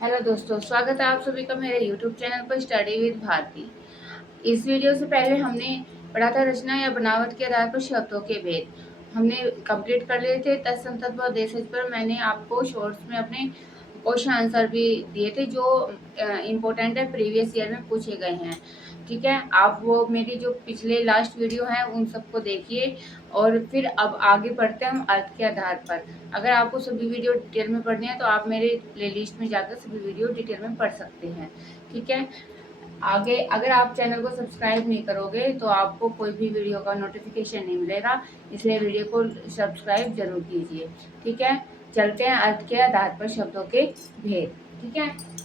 Hello दोस्तों, स्वागत है आप सभी का मेरे यूट्यूब चैनल पर स्टडी विद भारती। इस वीडियो से पहले हमने पढ़ा था रचना या बनावट के आधार पर शब्दों के भेद। हमने कंप्लीट कर लिए थे तत्सम तत्व और देशज पर। मैंने आपको शॉर्ट्स में अपने क्वेश्चन आंसर भी दिए थे जो इम्पोर्टेंट है, प्रीवियस ईयर में पूछे गए हैं। ठीक है, आप वो मेरी जो पिछले लास्ट वीडियो है उन सबको देखिए और फिर अब आगे बढ़ते हैं हम अर्थ के आधार पर। अगर आपको सभी वीडियो डिटेल में पढ़नी है तो आप मेरे प्लेलिस्ट में जाकर सभी वीडियो डिटेल में पढ़ सकते हैं। ठीक है, आगे अगर आप चैनल को सब्सक्राइब नहीं करोगे तो आपको कोई भी वीडियो का नोटिफिकेशन नहीं मिलेगा, इसलिए वीडियो को सब्सक्राइब जरूर कीजिए। ठीक है, चलते हैं अर्थ के आधार पर शब्दों के भेद। ठीक है,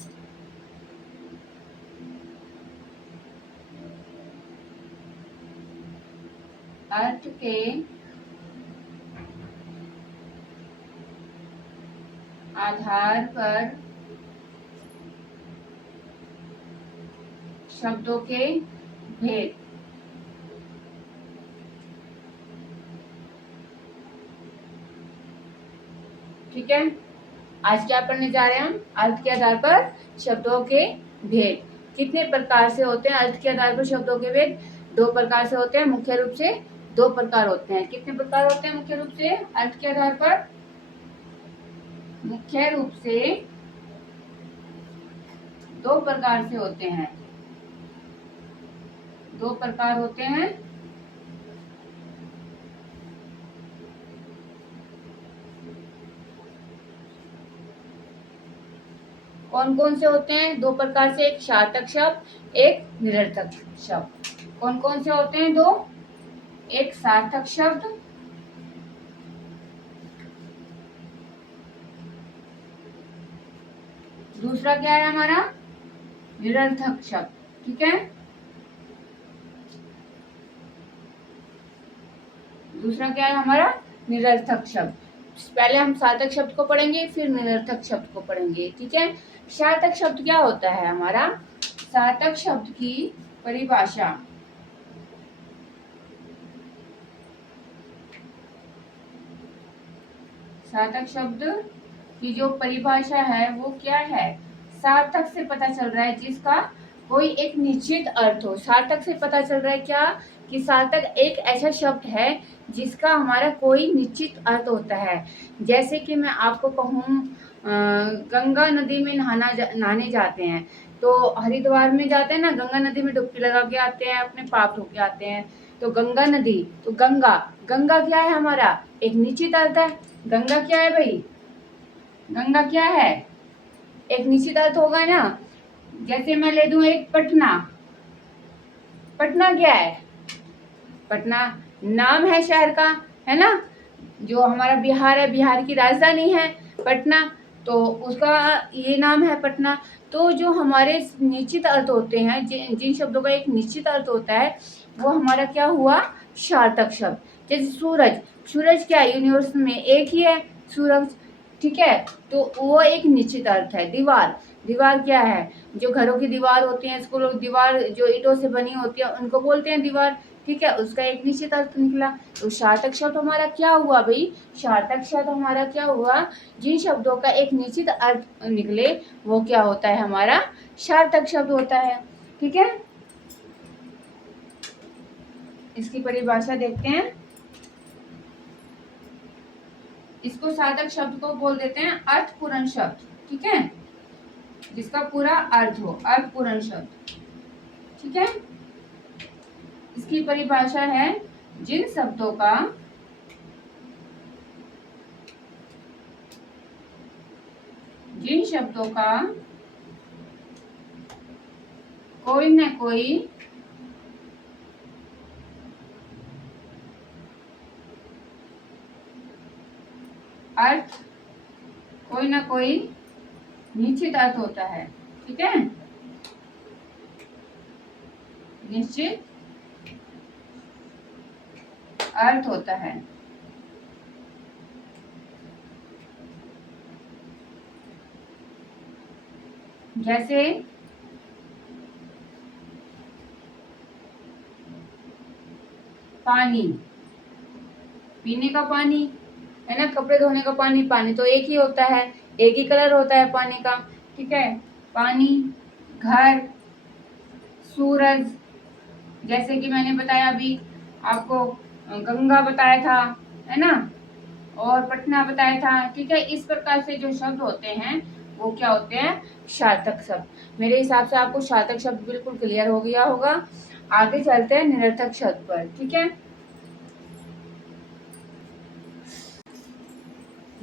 अर्थ के आधार पर शब्दों के भेद। ठीक है, आज क्या पढ़ने जा रहे हैं हम? अर्थ के आधार पर शब्दों के भेद। कितने प्रकार से होते हैं अर्थ के आधार पर शब्दों के भेद? दो प्रकार से होते हैं, मुख्य रूप से दो प्रकार होते हैं। कितने प्रकार होते हैं मुख्य रूप से अर्थ के आधार पर? मुख्य रूप से दो प्रकार से होते हैं। दो प्रकार होते हैं। कौन कौन से होते हैं दो प्रकार से? एक सार्थक शब्द, एक निरर्थक शब्द। कौन कौन से होते हैं दो? एक सार्थक शब्द, दूसरा क्या है हमारा? निरर्थक शब्द। ठीक है, दूसरा क्या है हमारा? निरर्थक शब्द। पहले हम सार्थक शब्द को पढ़ेंगे फिर निरर्थक शब्द को पढ़ेंगे। ठीक है, सार्थक शब्द क्या होता है हमारा? सार्थक शब्द की परिभाषा, सार्थक शब्द की जो परिभाषा है वो क्या है? सार्थक से पता चल रहा है जिसका कोई एक निश्चित अर्थ हो। सार्थक से पता चल रहा है क्या? कि सार्थक एक ऐसा शब्द है जिसका हमारा कोई निश्चित अर्थ होता है। जैसे कि मैं आपको कहूँ, गंगा नदी में नहाने जाते हैं तो हरिद्वार में जाते हैं ना, गंगा नदी में डुबकी लगा के आते हैं, अपने पाप धो के आते हैं। तो गंगा नदी, तो गंगा, गंगा क्या है हमारा? एक निश्चित अर्थ है। गंगा क्या है भाई? गंगा क्या है? एक निश्चित अर्थ होगा ना। जैसे मैं ले दूं एक पटना। पटना क्या है? पटना नाम है शहर का, है ना? जो हमारा बिहार है, बिहार की राजधानी है पटना, तो उसका ये नाम है पटना। तो जो हमारे निश्चित अर्थ होते हैं, जिन शब्दों का एक निश्चित अर्थ होता है वो हमारा क्या हुआ? सार्थक शब्द। जैसे सूरज, सूरज क्या यूनिवर्स में एक ही है सूरज। ठीक है, तो वो एक निश्चित अर्थ है। दीवार, दीवार क्या है? जो घरों की दीवार होती है, स्कूलों की दीवार जो ईंटों से बनी होती है उनको बोलते हैं दीवार। ठीक है, उसका एक निश्चित अर्थ निकला। तो सार्थक शब्द हमारा क्या हुआ भाई? सार्थक शब्द हमारा क्या हुआ? जिन शब्दों का एक निश्चित अर्थ निकले वो क्या होता है हमारा? सार्थक शब्द होता है। ठीक है, इसकी परिभाषा देखते हैं। इसको सार्थक शब्द को बोल देते हैं अर्थपूर्ण शब्द। ठीक है, जिसका पूरा अर्थ हो, अर्थपूर्ण शब्द। ठीक है, इसकी परिभाषा है जिन शब्दों का कोई न कोई अर्थ, कोई ना कोई निश्चित अर्थ होता है। ठीक है, निश्चित अर्थ होता है। जैसे पानी, पीने का पानी, है ना? कपड़े धोने का पानी, पानी तो एक ही होता है, एक ही कलर होता है पानी का। ठीक है, पानी, घर, सूरज, जैसे कि मैंने बताया अभी आपको, गंगा बताया था, है ना, और पटना बताया था। ठीक है, इस प्रकार से जो शब्द होते हैं वो क्या होते हैं, सार्थक शब्द। मेरे हिसाब से आपको सार्थक शब्द बिल्कुल क्लियर हो गया होगा। आगे चलते हैं निरर्थक शब्द पर। ठीक है,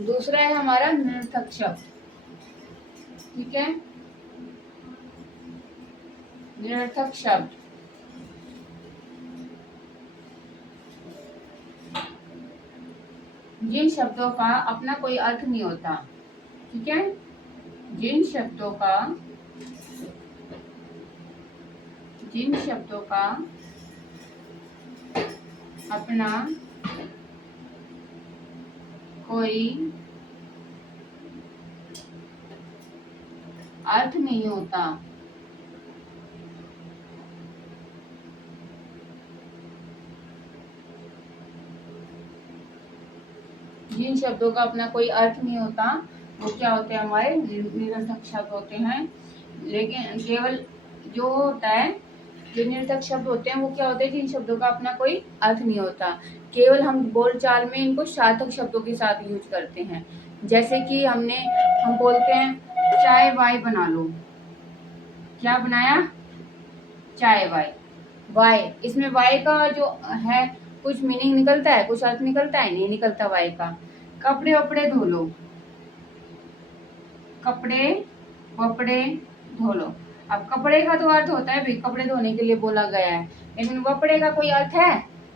दूसरा है हमारा निरर्थक शब्द। ठीक है, निरर्थक शब्द जिन शब्दों का अपना कोई अर्थ नहीं होता। ठीक है, जिन शब्दों का अपना कोई अर्थ नहीं होता। जिन शब्दों का अपना कोई अर्थ नहीं होता वो क्या होते हैं, हमारे निरर्थक शब्द होते हैं। लेकिन केवल जो होता है, जो निरर्थक शब्द होते हैं वो क्या होते हैं, जिन शब्दों का अपना कोई अर्थ नहीं होता। केवल हम बोलचाल में इनको सार्थक शब्दों के साथ यूज करते हैं। जैसे कि हम बोलते हैं चाय वाय बना लो। क्या बनाया, चाय वाय। वाय, इसमें वाय का जो है कुछ मीनिंग निकलता है, कुछ अर्थ निकलता है, नहीं निकलता वाय का। कपड़े वपड़े धो लो, कपड़े वपड़े धो लो। अब कपड़े का तो अर्थ होता है भाई कपड़े धोने के लिए बोला गया है, लेकिन वपड़े का कोई अर्थ है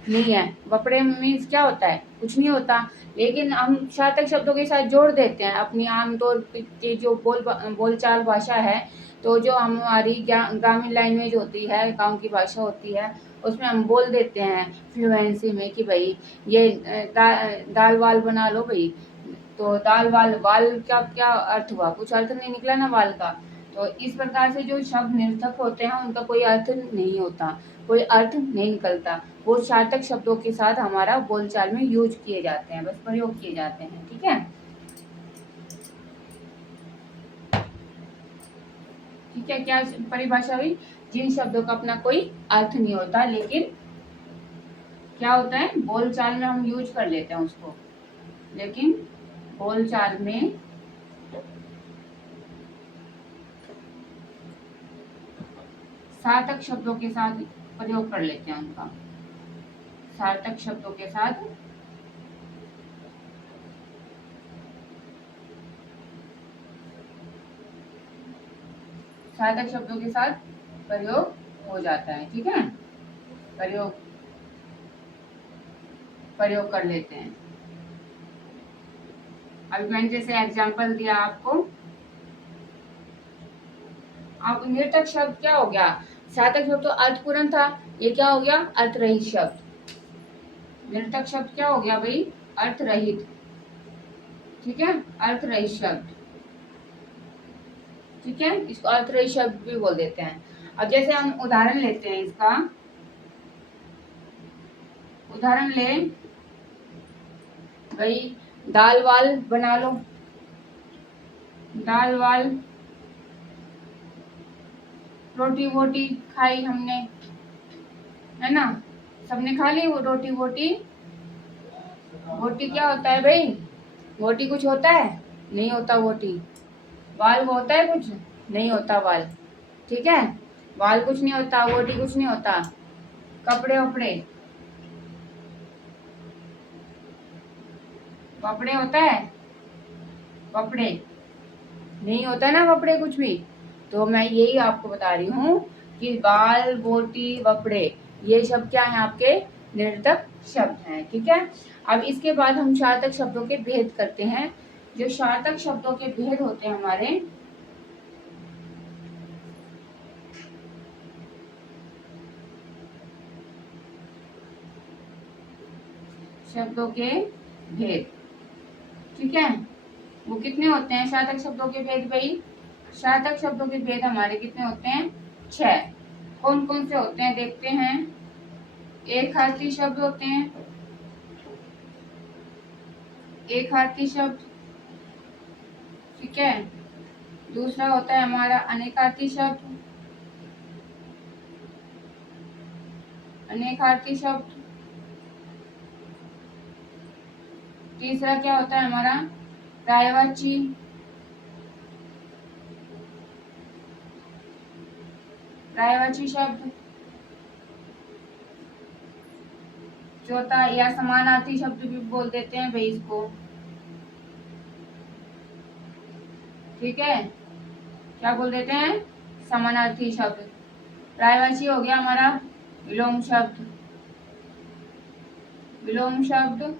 नहीं है। वपड़े मीन्स क्या होता है, कुछ नहीं होता। लेकिन हम सार्थक शब्दों के साथ जोड़ देते हैं अपनी आमतौर की जो बोलचाल भाषा है। तो जो हमारी ग्रामीण लैंग्वेज होती है, गांव की भाषा होती है, उसमें हम बोल देते हैं फ्लुएंसी में कि भाई ये दाल वाल बना लो भाई। तो दाल वाल, वाल का क्या अर्थ हुआ, कुछ अर्थ नहीं निकला ना वाल का। तो इस प्रकार से जो शब्द निरर्थक होते हैं उनका कोई अर्थ नहीं होता, कोई अर्थ नहीं निकलता। वो सार्थक शब्दों के साथ हमारा बोलचाल में यूज किए जाते हैं, बस प्रयोग किए जाते हैं। ठीक है, ठीक है, क्या परिभाषा हुई, जिन शब्दों का अपना कोई अर्थ नहीं होता लेकिन क्या होता है, बोलचाल में हम यूज कर लेते हैं उसको, लेकिन बोलचाल में सार्थक शब्दों के साथ प्रयोग कर लेते हैं उनका, सार्थक शब्दों के साथ सार्थक शब्दों के साथ प्रयोग हो जाता है। ठीक है, प्रयोग प्रयोग कर लेते हैं। अभी मैंने जैसे एग्जांपल दिया आपको। अब निरर्थक शब्द क्या हो गया, सार्थक शब्द तो अर्थपूर्ण था, ये क्या हो गया, अर्थ रहित शब्द। निरर्थक शब्द क्या हो गया भाई, अर्थ रहित। ठीक है, अर्थ रहित शब्द। ठीक है, इसको अर्थ रहित शब्द भी बोल देते हैं। अब जैसे हम उदाहरण लेते हैं इसका, उदाहरण ले भाई, दाल वाल बना लो। दाल वाल, रोटी वोटी खाई हमने, है ना, सबने खा ली वो रोटी वोटी। वोटी क्या होता है भाई, वोटी कुछ होता है, नहीं होता वोटी। वाल वो होता है कुछ, नहीं होता वाल। ठीक है, वाल कुछ नहीं होता, वोटी कुछ नहीं होता। कपड़े वपड़े, कपड़े होता है, कपड़े नहीं होता ना, कपड़े कुछ भी। तो मैं यही आपको बता रही हूँ कि बाल बोटी वपड़े ये शब्द क्या है, आपके निरर्थक शब्द हैं। ठीक है, अब इसके बाद हम सार्थक शब्दों के भेद करते हैं। जो सार्थक शब्दों के भेद होते हैं हमारे, शब्दों के भेद, ठीक है, वो कितने होते हैं सार्थक शब्दों के भेद भाई, सार्थक शब्दों के भेद हमारे कितने होते हैं, 6। कौन कौन से होते हैं देखते हैं। एक अर्थी शब्द होते हैं, एक अर्थी शब्द, ठीक है, दूसरा होता है हमारा अनेकार्थी शब्द, अनेकार्थी शब्द। तीसरा क्या होता है हमारा पर्यायवाची, पर्यायवाची शब्द। चौथा या समानार्थी शब्द भी बोल देते हैं भाई इसको, ठीक है, क्या बोल देते हैं, समानार्थी शब्द। पर्यायवाची हो गया हमारा विलोम शब्द, विलोम शब्द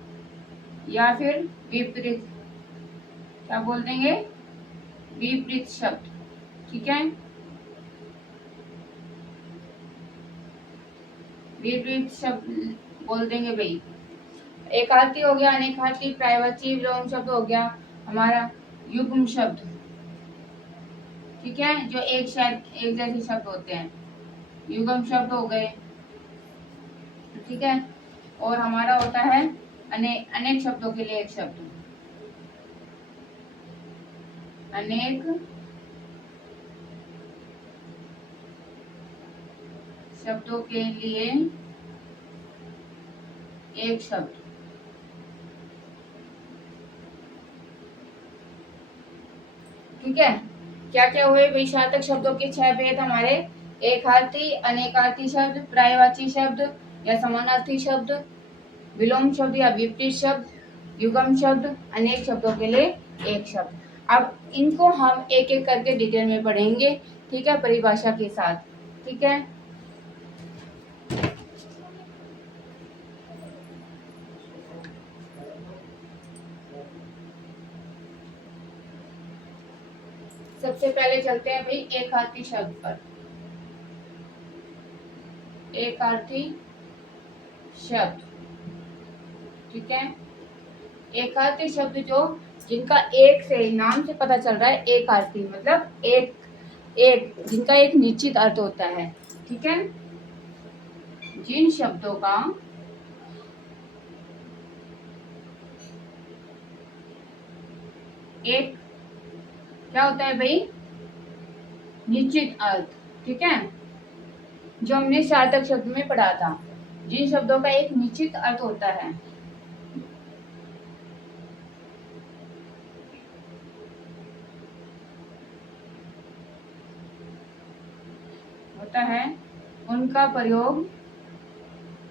या फिर विपरीत, क्या बोल देंगे, विपरीत शब्द, ठीक है, विपरीत शब्द बोल देंगे भाई। एकार्थी हो गया, अनेकार्थी, पर्यायवाची, विलोम शब्द हो गया हमारा युग्म शब्द, ठीक है, जो एक जैसे शब्द होते हैं, युग्म शब्द हो गए, ठीक है। और हमारा होता है अनेक शब्दों के लिए एक शब्द, अनेक शब्दों के लिए एक शब्द, ठीक है। क्या क्या हुए भाई, सार्थक शब्दों के 6 भेद हमारे, एकार्थी, अनेकार्थी शब्द, पर्यायवाची शब्द या समानार्थी शब्द, विलोम शब्द या विपरीत शब्द, युग्म शब्द, अनेक शब्दों के लिए एक शब्द। अब इनको हम एक एक करके डिटेल में पढ़ेंगे, ठीक है, परिभाषा के साथ, ठीक है। सबसे पहले चलते हैं भाई एकार्थी शब्द पर। एकार्थी शब्द, ठीक है, एकार्थी शब्द जो जिनका एक से नाम से पता चल रहा है, एकार्थी मतलब एक जिनका एक निश्चित अर्थ होता है, ठीक है, जिन शब्दों का एक क्या होता है भाई, निश्चित अर्थ, ठीक है, जो हमने सार्थक शब्द में पढ़ा था, जिन शब्दों का एक निश्चित अर्थ होता है, उनका प्रयोग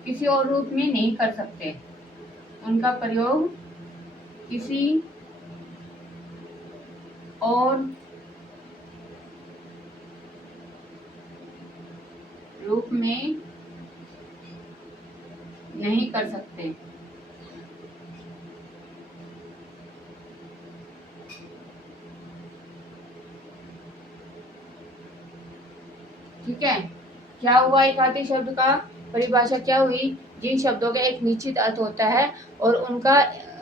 किसी और रूप में नहीं कर सकते, उनका प्रयोग किसी और रूप में नहीं कर सकते, ठीक है। क्या हुआ, एकार्थी शब्द का परिभाषा क्या हुई, जिन शब्दों का एक निश्चित अर्थ होता है और उनका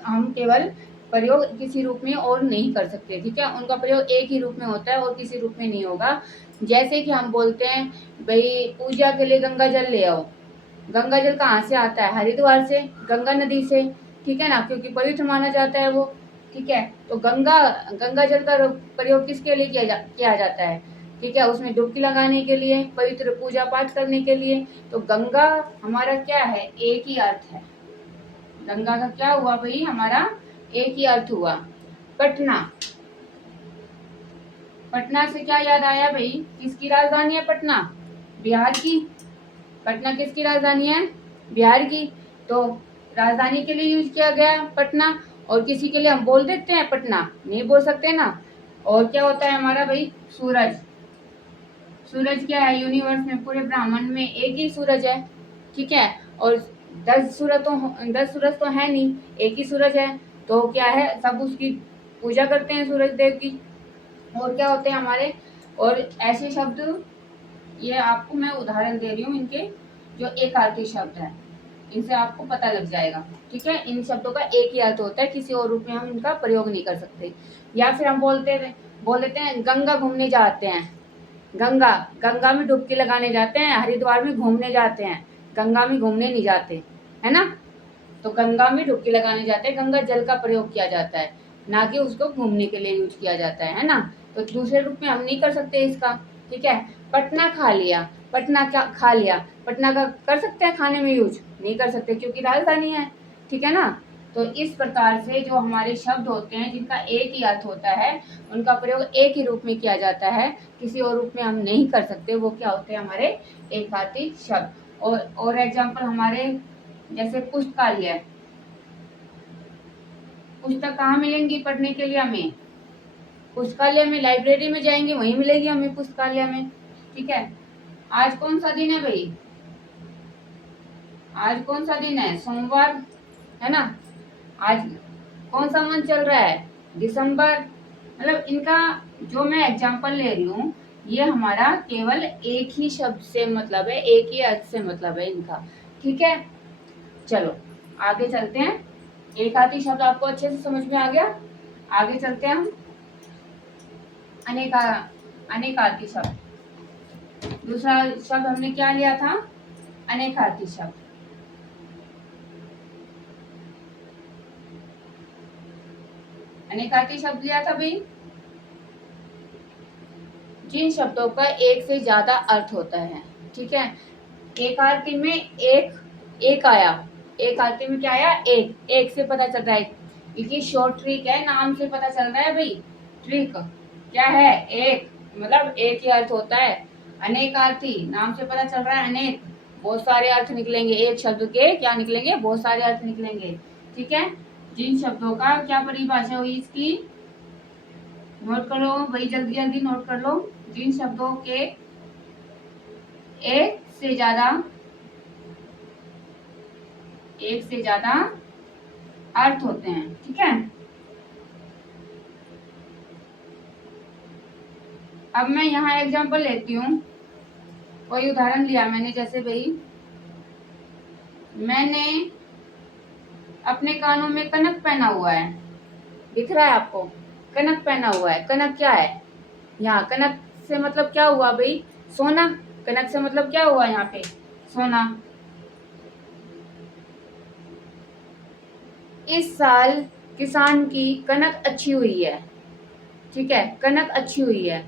हम केवल प्रयोग किसी रूप में और नहीं कर सकते, ठीक है, उनका प्रयोग एक ही रूप में होता है और किसी रूप में नहीं होगा। जैसे कि हम बोलते हैं भाई पूजा के लिए गंगा जल ले आओ, गंगा जल कहाँ से आता है, हरिद्वार से, गंगा नदी से, ठीक है ना, क्योंकि पवित्र माना जाता है वो, ठीक है। तो गंगा जल का प्रयोग किसके लिए किया जाता है, ठीक है, उसमें डुबकी लगाने के लिए, पवित्र पूजा पाठ करने के लिए। तो गंगा हमारा क्या है, एक ही अर्थ है, गंगा का क्या हुआ भाई, हमारा एक ही अर्थ हुआ। पटना, पटना से क्या याद आया भाई, किसकी राजधानी है पटना, बिहार की, पटना किसकी राजधानी है, बिहार की। तो राजधानी के लिए यूज किया गया पटना, और किसी के लिए हम बोल देते हैं पटना, नहीं बोल सकते ना। और क्या होता है हमारा भाई, सूरज, सूरज क्या है, यूनिवर्स में पूरे ब्रह्मांड में एक ही सूरज है, ठीक है, और 10 सूरज तो है नहीं, एक ही सूरज है, तो क्या है, सब उसकी पूजा करते हैं सूरज देव की। और क्या होते हैं हमारे, और ऐसे शब्द, ये आपको मैं उदाहरण दे रही हूँ इनके, जो एकार्थी शब्द है, इनसे आपको पता लग जाएगा, ठीक है। इन शब्दों का एक ही अर्थ होता है, किसी और रूप में हम इनका प्रयोग नहीं कर सकते। या फिर हम बोल देते हैं गंगा घूमने जाते हैं, गंगा में डुबकी लगाने जाते हैं, हरिद्वार में घूमने जाते हैं, गंगा में घूमने नहीं जाते, है ना। तो गंगा में डुबकी लगाने जाते हैं, गंगा जल का प्रयोग किया जाता है, ना कि उसको घूमने के लिए यूज किया जाता है ना। तो दूसरे रूप में हम नहीं कर सकते इसका, ठीक है। पटना खा लिया, पटना क्या खा लिया, पटना का कर सकते हैं खाने में यूज? नहीं कर सकते क्योंकि राजधानी है, ठीक है ना। तो इस प्रकार से जो हमारे शब्द होते हैं जिनका एक ही अर्थ होता है उनका प्रयोग एक ही रूप में किया जाता है, किसी और रूप में हम नहीं कर सकते। वो क्या होते हैं? हमारे एकार्थी शब्द। और एग्जाम्पल हमारे जैसे पुस्तकालय, पुस्तक कहाँ मिलेंगी पढ़ने के लिए हमें? पुस्तकालय में, लाइब्रेरी में जाएंगे वहीं मिलेगी हमें पुस्तकालय में, ठीक है। आज कौन सा दिन है भाई? आज कौन सा दिन है? सोमवार, है ना। आज कौन सा मंथ चल रहा है? दिसंबर। मतलब इनका जो मैं एग्जांपल ले रही हूँ ये हमारा केवल एक ही शब्द से मतलब है, एक ही अर्थ से मतलब है इनका, ठीक है। चलो आगे चलते हैं। एक आधी शब्द आपको अच्छे से समझ में आ गया। आगे चलते हैं हम अनेकार्थी शब्द। दूसरा शब्द हमने क्या लिया था? अनेकार्थी शब्द। अनेकार्थी शब्द लिया था भाई जिन शब्दों का एक से ज्यादा अर्थ होता है, ठीक है। एक आरती में एक आया, एक आरती में क्या आया? एक से पता चल रहा है। ये शॉर्ट ट्रिक है, नाम से पता चल रहा है भाई। ट्रिक क्या है? एक, मतलब एक ही अर्थ होता है। अनेक आरती, नाम से पता चल रहा है अनेक, बहुत सारे अर्थ निकलेंगे एक शब्द के, क्या निकलेंगे? बहुत सारे अर्थ निकलेंगे, ठीक है। जिन शब्दों का क्या परिभाषा हुई इसकी? नोट करो भाई, जल्दी जल्दी नोट कर लो। जिन शब्दों के एक से ज्यादा अर्थ होते हैं, ठीक है। अब मैं यहाँ एग्जांपल लेती हूँ, कोई उदाहरण लिया मैंने, जैसे भाई मैंने अपने कानों में कनक पहना हुआ है, दिख रहा है आपको? कनक पहना हुआ है। कनक क्या है? यहाँ कनक से मतलब क्या हुआ भाई? सोना। कनक से मतलब क्या हुआ यहाँ पे? सोना। इस साल किसान की कनक अच्छी हुई है, ठीक है। कनक अच्छी हुई है,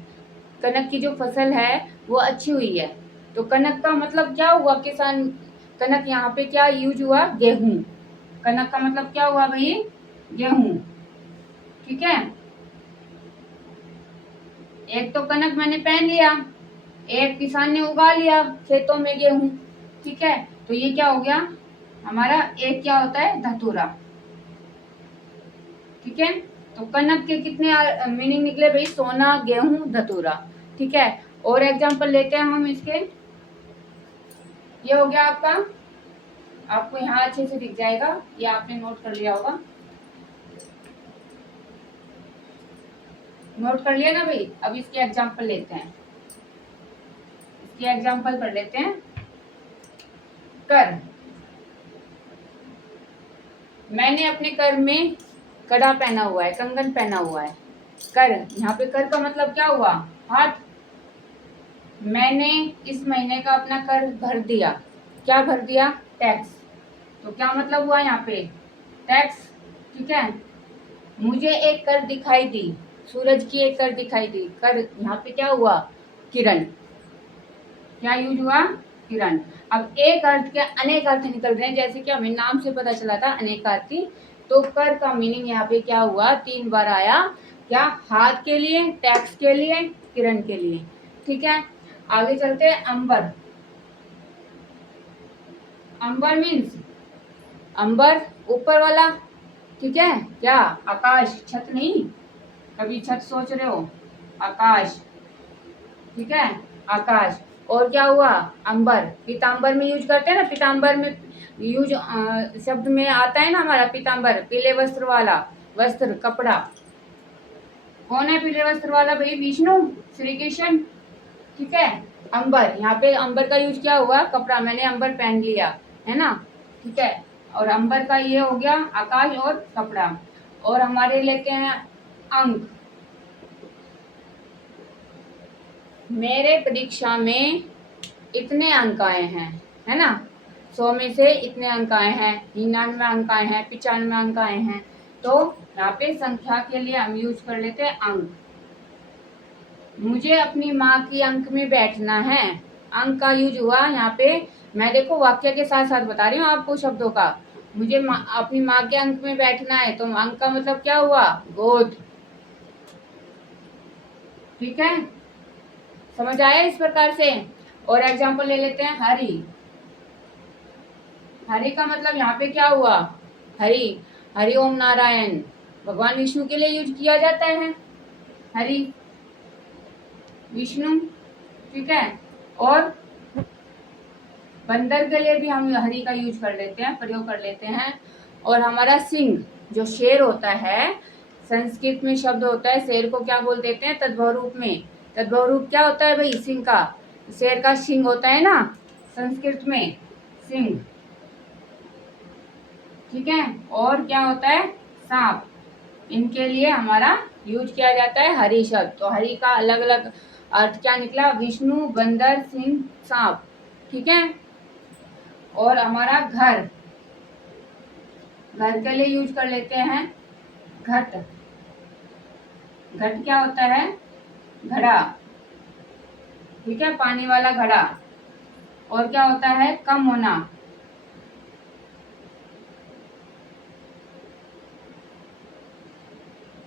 कनक की जो फसल है वो अच्छी हुई है। तो कनक का मतलब क्या हुआ? किसान। कनक यहाँ पे क्या यूज हुआ? गेहूं। कनक का मतलब क्या हुआ भाई? गेहूं, ठीक है। एक तो कनक मैंने पहन लिया, एक किसान ने उगा लिया खेतों में गेहूं, ठीक है। तो ये क्या हो गया हमारा? एक क्या होता है? धतूरा, ठीक है। तो कनक के कितने मीनिंग निकले भाई? सोना, गेहूं, धतूरा, ठीक है। और एग्जांपल लेते हैं हम इसके। ये हो गया आपका, आपको यहाँ अच्छे से दिख जाएगा, ये आपने नोट कर लिया होगा। नोट कर लिया ना भाई? अब इसके एग्जांपल लेते हैं, इसके एग्जांपल कर लेते हैं। कर, मैंने अपने कर में कड़ा पहना हुआ है, कंगन पहना हुआ है। कर, यहाँ पे कर का मतलब क्या हुआ? हाथ। मैंने इस महीने का अपना कर भर दिया। क्या भर दिया? टैक्स। तो क्या मतलब हुआ यहाँ पे? टैक्स, ठीक है। मुझे एक कर दिखाई दी, सूरज की एक कर दिखाई दी। कर यहाँ पे क्या हुआ? किरण। क्या यूज हुआ? किरण। अब एक अर्थ के अनेक अर्थ निकल रहे हैं, जैसे कि हमें नाम से पता चला था अनेकार्थी। तो कर का मीनिंग यहाँ पे क्या हुआ? 3 बार आया। क्या? हाथ के लिए, टैक्स के लिए, किरण के लिए, ठीक है। आगे चलते हैं। अंबर। अंबर मीन्स अंबर ऊपर वाला, ठीक है। क्या? आकाश, छत नहीं। कभी छत सोच रहे हो? आकाश, ठीक है। आकाश। और क्या हुआ? अंबर। पीतांबर में यूज करते हैं ना, पीतांबर में यूज शब्द में आता है ना हमारा पीतांबर, पीले वस्त्र वाला, वस्त्र, कपड़ा। कौन है पीले वस्त्र वाला भाई? विष्णु, श्री कृष्ण, ठीक है। अंबर, यहाँ पे अंबर का यूज क्या हुआ? कपड़ा। मैंने अंबर पहन लिया, है ना, ठीक है। और अंबर का ये हो गया आकाश और कपड़ा। और हमारे लेते हैं अंक। मेरे परीक्षा में इतने अंक आए हैं, है ना। 100 में से इतने अंक आए हैं, 99 अंक आए हैं, 95 अंक आए हैं। तो यहाँ पे संख्या के लिए हम यूज कर लेते हैं अंक। मुझे अपनी माँ की अंक में बैठना है। अंक का यूज हुआ यहाँ पे। मैं देखो वाक्य के साथ साथ बता रही हूँ आपको शब्दों का। मुझे अपनी माँ के अंक में बैठना है, तो अंक का मतलब क्या हुआ? गोद। ठीक है, समझ आया इस प्रकार से। और एग्जाम्पल ले लेते हैं। हरि। हरि का मतलब यहाँ पे क्या हुआ? हरि। हरि ओम नारायण भगवान विष्णु के लिए यूज किया जाता है हरि, विष्णु। ठीक है। और बंदर के लिए भी हम हरि का यूज कर लेते हैं, प्रयोग कर लेते हैं। और हमारा सिंह जो शेर होता है, संस्कृत में शब्द होता है शेर को क्या बोल देते हैं? तद्भव रूप में। तद्भव रूप क्या होता है भाई? सिंह का। शेर का सिंह होता है ना संस्कृत में, सिंह। ठीक है। और क्या होता है? सांप। इनके लिए हमारा यूज किया जाता है हरि शब्द। तो हरि का अलग अलग अर्थ क्या निकला? विष्णु, बंदर, सिंह, सांप। ठीक है। और हमारा घर, घर के लिए यूज कर लेते हैं घट। घट क्या होता है? घड़ा। ठीक है, पानी वाला घड़ा। और क्या होता है? कम होना।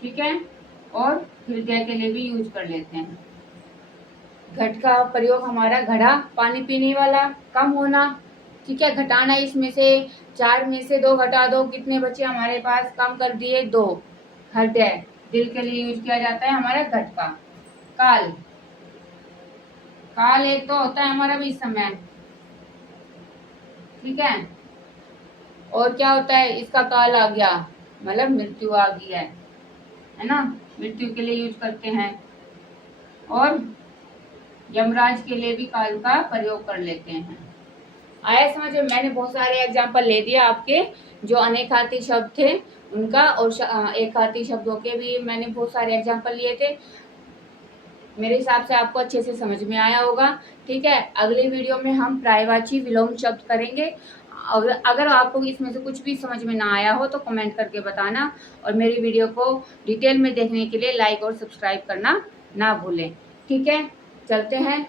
ठीक है। और हृदय के लिए भी यूज कर लेते हैं। घट का प्रयोग हमारा घड़ा, पानी पीने वाला, कम होना। ठीक है, घटाना। इसमें से 4 में से 2 घटा दो, कितने बचे हमारे पास? कम कर दिए 2। हृदय, दिल के लिए यूज किया जाता है हमारा घट का। काल। काल एक तो होता है हमारा भी समय। ठीक है। और क्या होता है? इसका काल आ गया, मतलब मृत्यु आ गई है ना? मृत्यु के लिए यूज करते हैं। और यमराज के लिए भी काल का प्रयोग कर लेते हैं। आया समझ में? मैंने बहुत सारे एग्जाम्पल ले दिए आपके, जो अनेकार्थी शब्द थे उनका, और एकार्थी शब्दों के भी मैंने बहुत सारे एग्जाम्पल लिए थे। मेरे हिसाब से आपको अच्छे से समझ में आया होगा। ठीक है, अगली वीडियो में हम पर्यायवाची विलोम शब्द करेंगे। अगर आपको इसमें से कुछ भी समझ में ना आया हो तो कमेंट करके बताना, और मेरी वीडियो को डिटेल में देखने के लिए लाइक और सब्सक्राइब करना ना भूलें। ठीक है, चलते हैं।